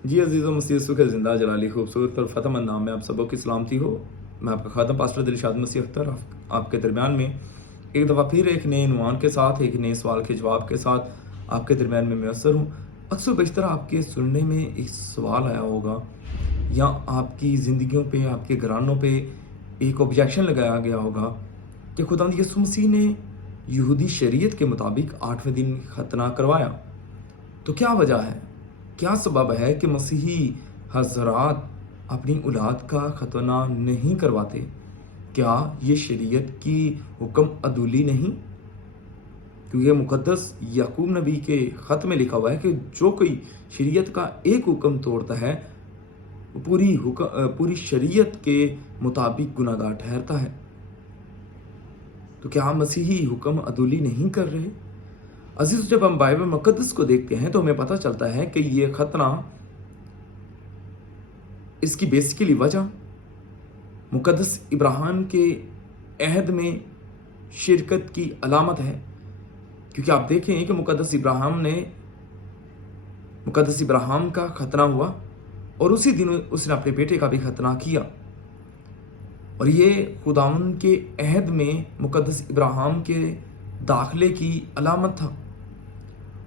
जी अजीज़ों, मसीह यीशु के ज़िंदा जलाली खूबसूरत और फ़तेहमंद नाम में आप सबों की सलामती हो। मैं आपका खादम पास्टर दिलशाद मसीह अख्तर आपके दरमियान में एक दफ़ा फिर एक नए उन्वान के साथ, एक नए सवाल के जवाब के साथ आपके दरमियान में मैसर हूँ। अक्सर बेशतर आपके सुनने में एक सवाल आया होगा या आपकी ज़िंदगियों पे, आपके घरानों पे एक ऑब्जेक्शन लगाया गया होगा कि खुदावंद यीशु मसीह ने यहूदी शरीयत के मुताबिक 8वें दिन खतना करवाया। तो क्या वजह है, क्या सबब है कि मसीही हज़रात अपनी औलाद का खतना नहीं करवाते? क्या ये शरीयत की हुक्म अदूली नहीं? क्योंकि मुक़द्दस याकूब नबी के ख़त में लिखा हुआ है कि जो कोई शरीयत का एक हुक्म तोड़ता है वो पूरी शरीयत के मुताबिक गुनाहगार ठहरता है। तो क्या मसीही हुक्म अदूली नहीं कर रहे? अजीज, जब हम बाइबल मुक़द्दस को देखते हैं तो हमें पता चलता है कि ये खतना, इसकी बेसिकली वजह मुक़द्दस इब्राहिम के अहद में शिरकत की अलामत है। क्योंकि आप देखें कि मुक़द्दस इब्राहिम का खतना हुआ और उसी दिन उसने अपने बेटे का भी खतना किया, और ये खुदावंद के अहद में मुक़द्दस इब्राहिम के दाखिले की अलामत था।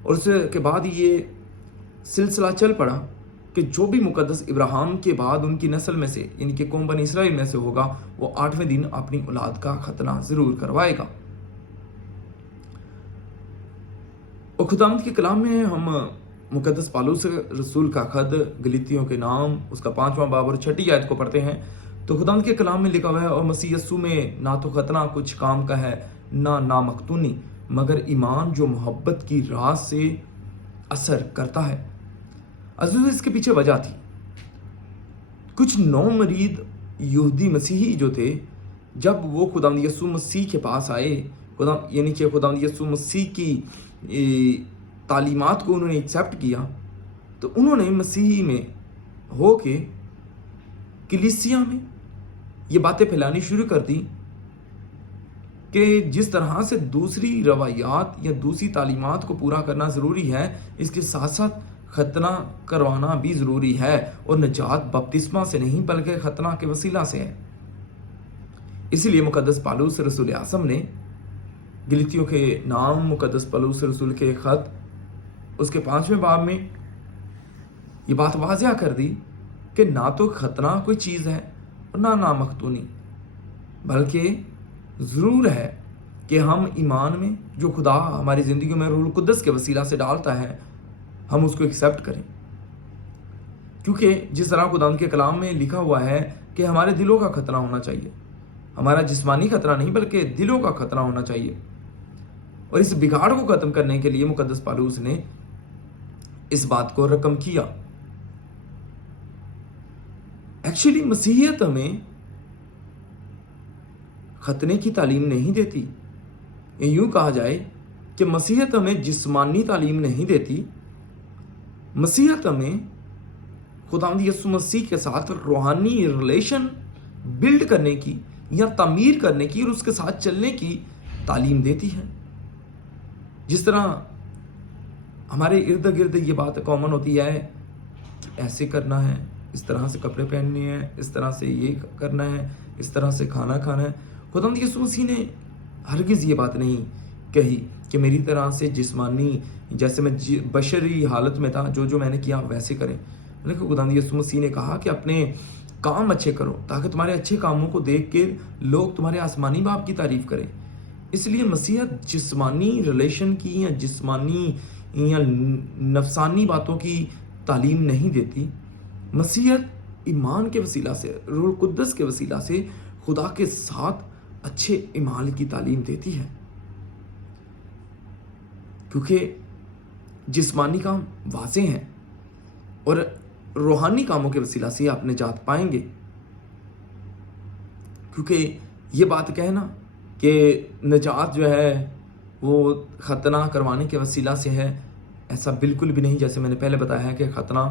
और उसके बाद ये सिलसिला चल पड़ा कि जो भी मुक़द्दस इब्राहिम के बाद उनकी नस्ल में से, यानी कि कौम बनी इसराइल में से होगा, वो 8वें दिन अपनी औलाद का खतना ज़रूर करवाएगा। और खुदावंद के कलाम में हम मुक़द्दस पौलुस रसूल का खत गलीतियों के नाम, उसका 5वां बाब और 6ठी आयत को पढ़ते हैं तो खुदावंद के कलाम में लिखा हुआ है, और मसीह यीशु में ना तो खतना कुछ काम का है ना नामख्तूनी, मगर ईमान जो मोहब्बत की राह से असर करता है। अज़ीज़, इसके पीछे वजह थी। कुछ नौ मरीद यहूदी मसीही जो थे, जब वो खुदावंद यीशु मसीह के पास आए, यानी कि खुदावंद यीशु मसीह की तालीमात को उन्होंने एक्सेप्ट किया, तो उन्होंने मसीही में हो के कलीसिया में ये बातें फैलानी शुरू कर दी कि जिस तरह से दूसरी रवायात या दूसरी तालीमात को पूरा करना ज़रूरी है, इसके साथ साथ खतना करवाना भी ज़रूरी है। और नजात बपतिस्मा से नहीं बल्कि खतना के वसीला से है। इसीलिए मुक़द्दस पौलुस रसूल आज़म ने गलीतियों के नाम, मुक़द्दस पौलुस रसूल के ख़त, उसके 5वें बाब में ये बात वाज़िया कर दी कि ना तो खतना कोई चीज़ है और ना नामख्तूनी, बल्कि ज़रूर है कि हम ईमान में जो खुदा हमारी ज़िंदगी में रूह कुद्दस के वसीला से डालता है, हम उसको एक्सेप्ट करें। क्योंकि जिस तरह खुदा उनके कलाम में लिखा हुआ है कि हमारे दिलों का खतना होना चाहिए, हमारा जिस्मानी खतना नहीं बल्कि दिलों का खतना होना चाहिए। और इस बिगाड़ को ख़त्म करने के लिए मुक़द्दस पौलुस ने इस बात को रकम किया। एक्चुअली मसीहियत हमें खतने की तालीम नहीं देती। यूं कहा जाए कि मसीहियत हमें जिस्मानी तालीम नहीं देती, मसीहियत हमें खुदावंद यीशु मसीह के साथ रूहानी रिलेशन बिल्ड करने की या तामीर करने की और उसके साथ चलने की तालीम देती है। जिस तरह हमारे इर्द गिर्द ये बात कॉमन होती है कि ऐसे करना है, इस तरह से कपड़े पहनने हैं, इस तरह से ये करना है, इस तरह से खाना खाना है। खुदावंद यीशु मसीह ने हरगिज़ ये बात नहीं कही कि मेरी तरह से जिस्मानी, जैसे मैं बशरी हालत में था, जो मैंने किया वैसे करें। लेकिन खुदावंद यीशु मसीह ने कहा कि अपने काम अच्छे करो ताकि तुम्हारे अच्छे कामों को देख के लोग तुम्हारे आसमानी बाप की तारीफ करें। इसलिए मसीहत जिस्मानी रिलेशन की या जिस्मानी या नफसानी बातों की तालीम नहीं देती। मसीहत ईमान के वसीला से, रूह कुद्दस के वसीला से खुदा के साथ अच्छे ईमान की तालीम देती है। क्योंकि जिस्मानी काम वाज़े हैं और रूहानी कामों के वसीला से आप निजात पाएंगे। क्योंकि ये बात कहना कि निजात जो है वो खतना करवाने के वसीला से है, ऐसा बिल्कुल भी नहीं। जैसे मैंने पहले बताया है कि खतना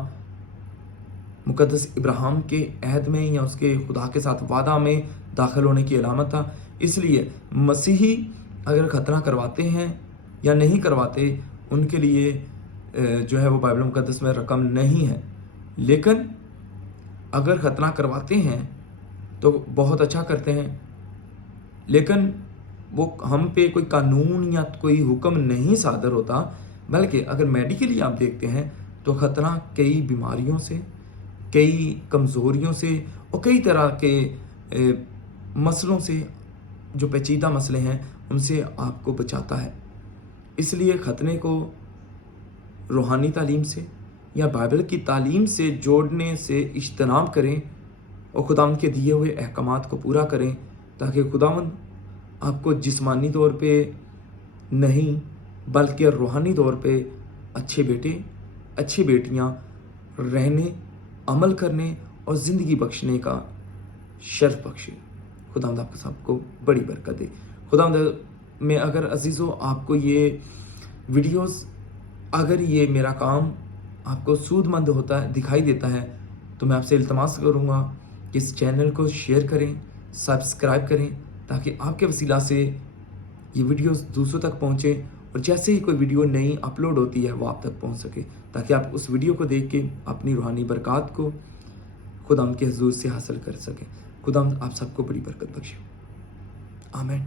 मुक़द्दस इब्राहिम के अहद में या उसके खुदा के साथ वादा में दाखिल होने की अलामत था। इसलिए मसीही अगर खतना करवाते हैं या नहीं करवाते, उनके लिए जो है वो बाइबल मुक़द्दस में रकम नहीं है। लेकिन अगर खतना करवाते हैं तो बहुत अच्छा करते हैं, लेकिन वो हम पे कोई कानून या कोई हुक्म नहीं सादर होता, बल्कि अगर मेडिकली आप देखते हैं तो खतना कई बीमारियों से, कई कमज़ोरियों से और कई तरह के मसलों से, जो पेचीदा मसले हैं उनसे आपको बचाता है। इसलिए खतने को रूहानी तालीम से या बाइबल की तालीम से जोड़ने से इज्तनाब करें और खुदावंद के दिए हुए अहकामात को पूरा करें, ताकि खुदावंद आपको जिस्मानी तौर पे नहीं बल्कि रूहानी तौर पे अच्छे बेटे, अच्छी बेटियां रहने, अमल करने और ज़िंदगी बख्शने का शर्फ बख्शे। खुदावंद आपको सबको बड़ी बरकत दे। खुदावंद में अगर अजीज़ों आपको ये वीडियोस, अगर ये मेरा काम आपको सूदमंद होता है, दिखाई देता है, तो मैं आपसे इल्तमास करूँगा कि इस चैनल को शेयर करें, सब्सक्राइब करें, ताकि आपके वसीला से ये वीडियोस दूसरों तक पहुँचे और जैसे ही कोई वीडियो नई अपलोड होती है वो आप तक पहुँच सके, ताकि आप उस वीडियो को देख के अपनी रूहानी बरकत को खुदावंद के हुजूर से हासिल कर सकें। खुदावंद आप सबको बड़ी बरकत बख्शे। आमीन।